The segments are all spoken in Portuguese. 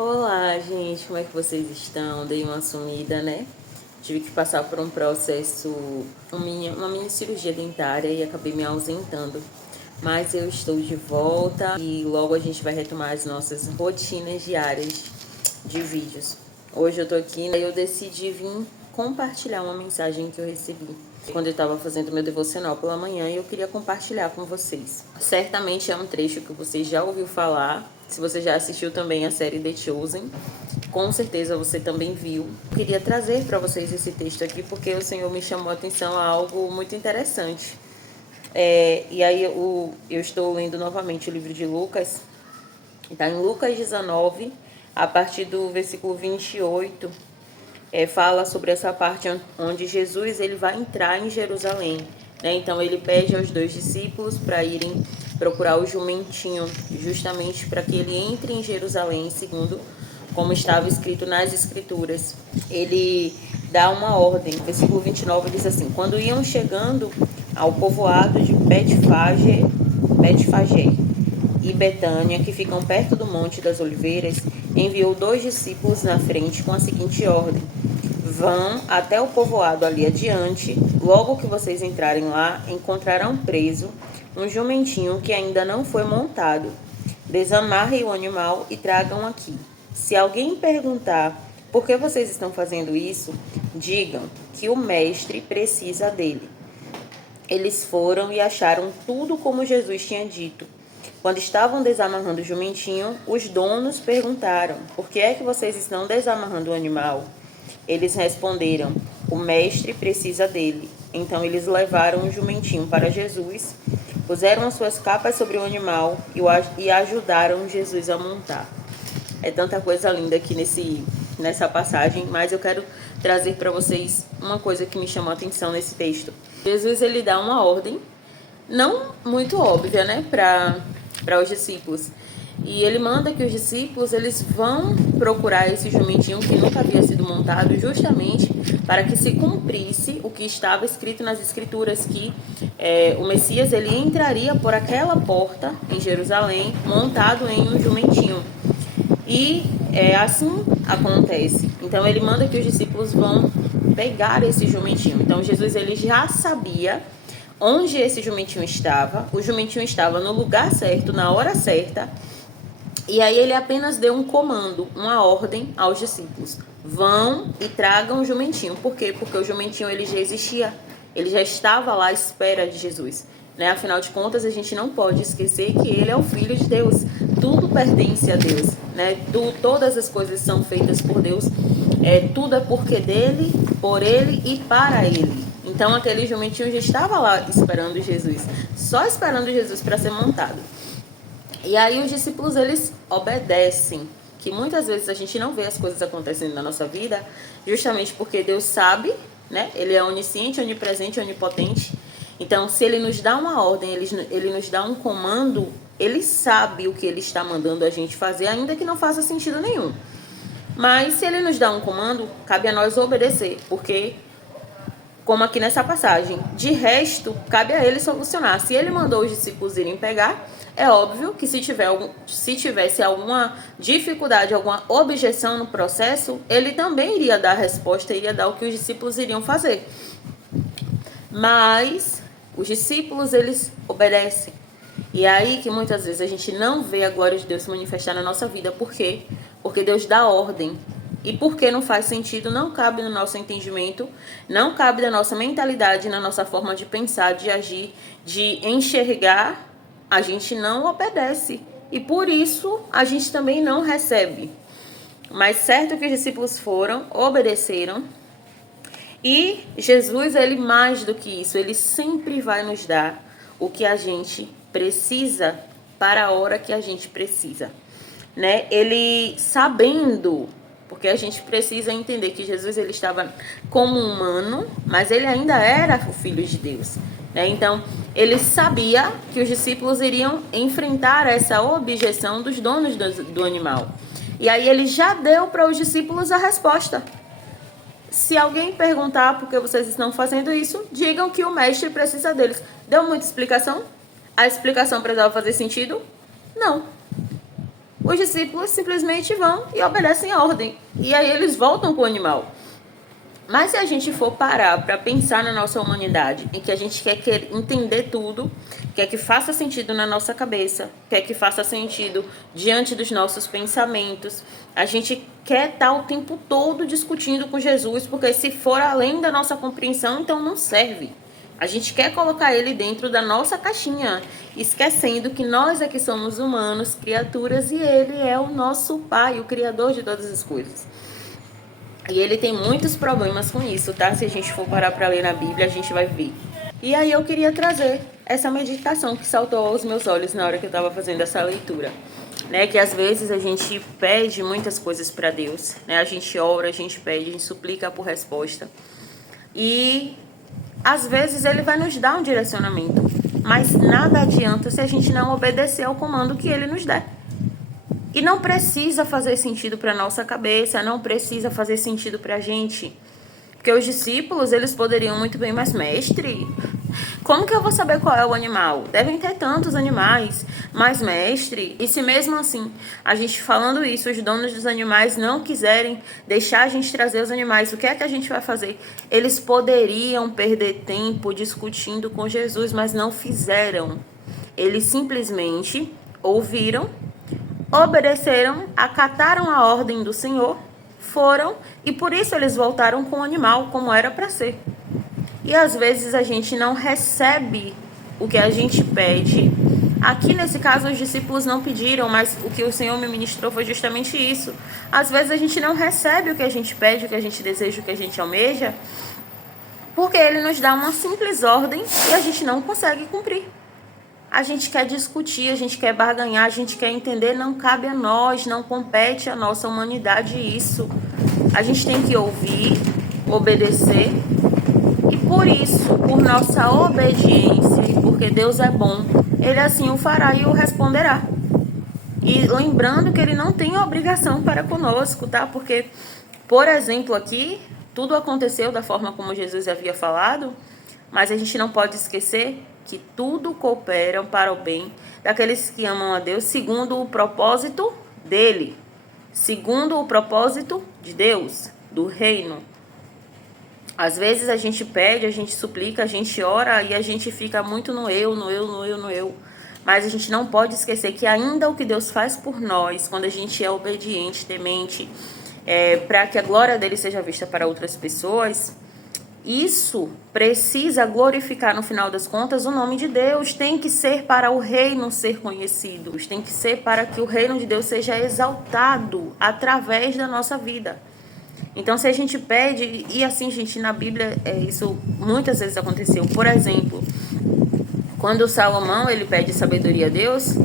Olá, gente, como é que vocês estão? Dei uma sumida, né? Tive que passar por um processo, uma mini cirurgia dentária e acabei me ausentando. Mas eu estou de volta e logo a gente vai retomar as nossas rotinas diárias de vídeos. Hoje eu tô aqui, né? Eu decidi vir compartilhar uma mensagem que eu recebi quando eu estava fazendo meu devocional pela manhã e eu queria compartilhar com vocês. Certamente é um trecho que você já ouviu falar. Se você já assistiu também a série The Chosen, com certeza você também viu. Eu queria trazer para vocês esse texto aqui porque o Senhor me chamou a atenção a algo muito interessante. E aí eu estou lendo novamente o livro de Lucas. Está em Lucas 19, a partir do versículo 28. Fala sobre essa parte onde Jesus ele vai entrar em Jerusalém, né? Então ele pede aos 2 discípulos para irem procurar o jumentinho, justamente para que ele entre em Jerusalém, segundo como estava escrito nas Escrituras. Ele dá uma ordem. Versículo 29 diz assim: quando iam chegando ao povoado de Betfagé e Betânia, que ficam perto do Monte das Oliveiras, enviou 2 discípulos na frente com a seguinte ordem: vão até o povoado ali adiante. Logo que vocês entrarem lá, encontrarão preso um jumentinho que ainda não foi montado. Desamarrem o animal e tragam aqui. Se alguém perguntar por que vocês estão fazendo isso, digam que o mestre precisa dele. Eles foram e acharam tudo como Jesus tinha dito. Quando estavam desamarrando o jumentinho, os donos perguntaram: por que é que vocês estão desamarrando o animal? Eles responderam: o mestre precisa dele. Então eles levaram o jumentinho para Jesus, puseram as suas capas sobre o animal e ajudaram Jesus a montar. É tanta coisa linda aqui nessa passagem, mas eu quero trazer para vocês uma coisa que me chamou a atenção nesse texto. Jesus ele dá uma ordem, não muito óbvia, né, para os discípulos. E ele manda que os discípulos eles vão procurar esse jumentinho que nunca havia sido montado, justamente para que se cumprisse o que estava escrito nas Escrituras, que o Messias ele entraria por aquela porta em Jerusalém montado em um jumentinho. E assim acontece. Então ele manda que os discípulos vão pegar esse jumentinho. Então Jesus ele já sabia onde esse jumentinho estava. O jumentinho estava no lugar certo, na hora certa. E aí ele apenas deu um comando, uma ordem aos discípulos: vão e tragam o jumentinho. Por quê? Porque o jumentinho ele já existia, ele já estava lá à espera de Jesus, né? Afinal de contas, a gente não pode esquecer que ele é o Filho de Deus. Tudo pertence a Deus, né? Todas as coisas são feitas por Deus. Tudo é porque dele, por ele e para ele. Então aquele jumentinho já estava lá esperando Jesus, só esperando Jesus para ser montado. E aí os discípulos, eles obedecem, que muitas vezes a gente não vê as coisas acontecendo na nossa vida, justamente porque Deus sabe, né? Ele é onisciente, onipresente, onipotente. Então, se ele nos dá uma ordem, ele nos dá um comando, ele sabe o que ele está mandando a gente fazer, ainda que não faça sentido nenhum. Mas se ele nos dá um comando, cabe a nós obedecer, porque como aqui nessa passagem, de resto, cabe a ele solucionar. Se ele mandou os discípulos irem pegar, é óbvio que se tivesse alguma dificuldade, alguma objeção no processo, ele também iria dar a resposta, iria dar o que os discípulos iriam fazer. Mas os discípulos, eles obedecem. E é aí que muitas vezes a gente não vê a glória de Deus se manifestar na nossa vida. Por quê? Porque Deus dá ordem. E porque não faz sentido, não cabe no nosso entendimento, não cabe na nossa mentalidade, na nossa forma de pensar, de agir, de enxergar, a gente não obedece. E por isso a gente também não recebe. Mas certo que os discípulos foram, obedeceram. E Jesus, ele mais do que isso, ele sempre vai nos dar o que a gente precisa para a hora que a gente precisa, né? Ele sabendo, porque a gente precisa entender que Jesus ele estava como humano, mas ele ainda era o Filho de Deus, né? Então, ele sabia que os discípulos iriam enfrentar essa objeção dos donos do animal. E aí ele já deu para os discípulos a resposta. Se alguém perguntar por que vocês estão fazendo isso, digam que o mestre precisa deles. Deu muita explicação? A explicação precisava fazer sentido? Não. os discípulos simplesmente vão e obedecem a ordem. E aí eles voltam com o animal. Mas se a gente for parar para pensar na nossa humanidade, em que a gente quer entender tudo, quer que faça sentido na nossa cabeça, quer que faça sentido diante dos nossos pensamentos, a gente quer estar o tempo todo discutindo com Jesus, porque se for além da nossa compreensão, então não serve. A gente quer colocar ele dentro da nossa caixinha, esquecendo que nós é que somos humanos, criaturas, e ele é o nosso Pai, o Criador de todas as coisas. E ele tem muitos problemas com isso, tá? Se a gente for parar para ler na Bíblia, a gente vai ver. E aí eu queria trazer essa meditação que saltou aos meus olhos na hora que eu estava fazendo essa leitura. Né? Que às vezes a gente pede muitas coisas para Deus, né? A gente ora, a gente pede, a gente suplica por resposta. E às vezes ele vai nos dar um direcionamento, mas nada adianta se a gente não obedecer ao comando que ele nos der. E não precisa fazer sentido para nossa cabeça, não precisa fazer sentido para a gente. Porque os discípulos, eles poderiam muito bem, mas mestre, como que eu vou saber qual é o animal? Devem ter tantos animais, mas mestre, e se mesmo assim, a gente falando isso, os donos dos animais não quiserem deixar a gente trazer os animais, o que é que a gente vai fazer? Eles poderiam perder tempo discutindo com Jesus, mas não fizeram. Eles simplesmente ouviram, obedeceram, acataram a ordem do Senhor, foram, e por isso eles voltaram com o animal, como era para ser. E às vezes a gente não recebe o que a gente pede. Aqui nesse caso os discípulos não pediram, mas o que o Senhor me ministrou foi justamente isso. Às vezes a gente não recebe o que a gente pede, o que a gente deseja, o que a gente almeja, porque ele nos dá uma simples ordem e a gente não consegue cumprir. A gente quer discutir, a gente quer barganhar, a gente quer entender, não cabe a nós, não compete à nossa humanidade isso. A gente tem que ouvir, obedecer, e por isso, por nossa obediência, e porque Deus é bom, ele assim o fará e o responderá. E lembrando que ele não tem obrigação para conosco, tá? Porque, por exemplo, aqui, tudo aconteceu da forma como Jesus havia falado, mas a gente não pode esquecer que tudo coopera para o bem daqueles que amam a Deus segundo o propósito dele, segundo o propósito de Deus, do reino. Às vezes a gente pede, a gente suplica, a gente ora e a gente fica muito no eu, no eu, no eu, no eu. Mas a gente não pode esquecer que ainda o que Deus faz por nós, quando a gente é obediente, temente, para que a glória dele seja vista para outras pessoas, isso precisa glorificar, no final das contas, o nome de Deus. Tem que ser para o reino ser conhecido. Tem que ser para que o reino de Deus seja exaltado através da nossa vida. Então, se a gente pede, e assim, gente, na Bíblia, isso muitas vezes aconteceu. Por exemplo, quando Salomão, ele pede sabedoria a Deus,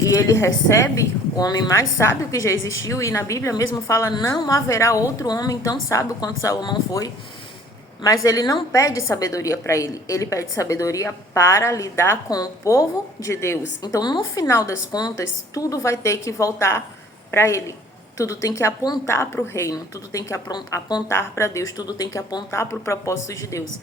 e ele recebe o homem mais sábio que já existiu, e na Bíblia mesmo fala, não haverá outro homem tão sábio quanto Salomão foi. Mas ele não pede sabedoria para ele, ele pede sabedoria para lidar com o povo de Deus. Então, no final das contas, tudo vai ter que voltar para ele. Tudo tem que apontar para o reino, tudo tem que apontar para Deus, tudo tem que apontar para o propósito de Deus.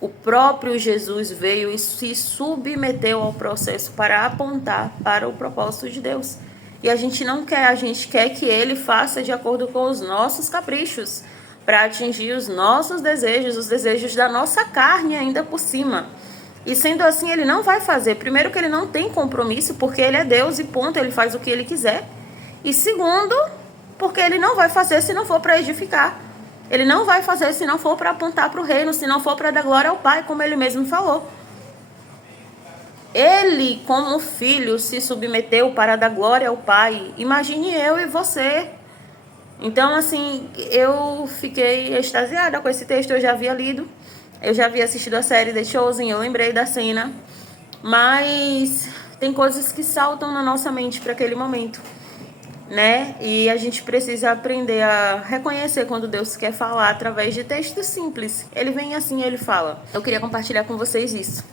O próprio Jesus veio e se submeteu ao processo para apontar para o propósito de Deus. E a gente não quer, a gente quer que ele faça de acordo com os nossos caprichos, para atingir os nossos desejos, os desejos da nossa carne ainda por cima. E sendo assim, ele não vai fazer. Primeiro que ele não tem compromisso, porque ele é Deus e ponto, ele faz o que ele quiser. E segundo, porque ele não vai fazer se não for para edificar. Ele não vai fazer se não for para apontar para o reino, se não for para dar glória ao Pai, como ele mesmo falou. Ele, como filho, se submeteu para dar glória ao Pai. Imagine eu e você. Então, assim, eu fiquei extasiada com esse texto, eu já havia lido, eu já havia assistido a série The Chosen, eu lembrei da cena, mas tem coisas que saltam na nossa mente para aquele momento, né? E a gente precisa aprender a reconhecer quando Deus quer falar através de textos simples. Ele vem assim, ele fala. Eu queria compartilhar com vocês isso.